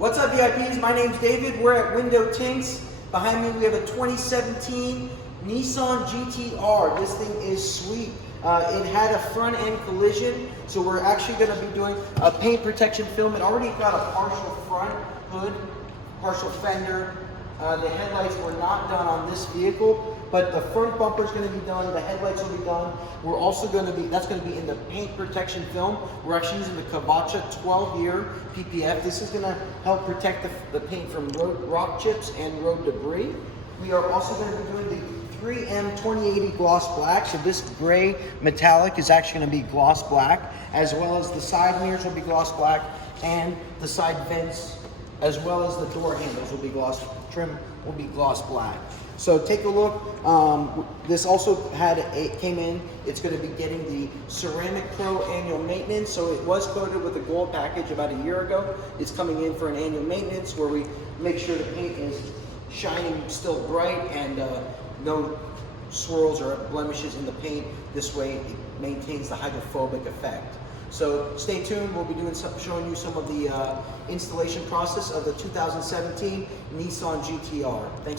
What's up, VIPs? My name's David. We're at Window Tints. Behind me, we have a 2017 Nissan GTR. This thing is sweet. It had a front end collision, so we're actually going to be doing a paint protection film. It already got a partial front hood, partial fender. The headlights were not done on this vehicle, but the front bumper is going to be done. The headlights will be done. We're also going to be, that's going to be in the paint protection film. We're actually using the KAVACA 12-year PPF. This is going to help protect the paint from rock chips and road debris. We are also going to be doing the 3M 2080 gloss black. So this gray metallic is actually going to be gloss black, as well as the side mirrors will be gloss black, and the side vents, as well as the door handles will be gloss, trim will be gloss black. So take a look. This also came in, it's going to be getting the Ceramic Pro annual maintenance. So it was coated with a gold package about a year ago. It's coming in for an annual maintenance where we make sure the paint is shining still bright and no swirls or blemishes in the paint. This way it maintains the hydrophobic effect. So stay tuned. We'll be showing you some of the installation process of the 2017 Nissan GTR. Thanks.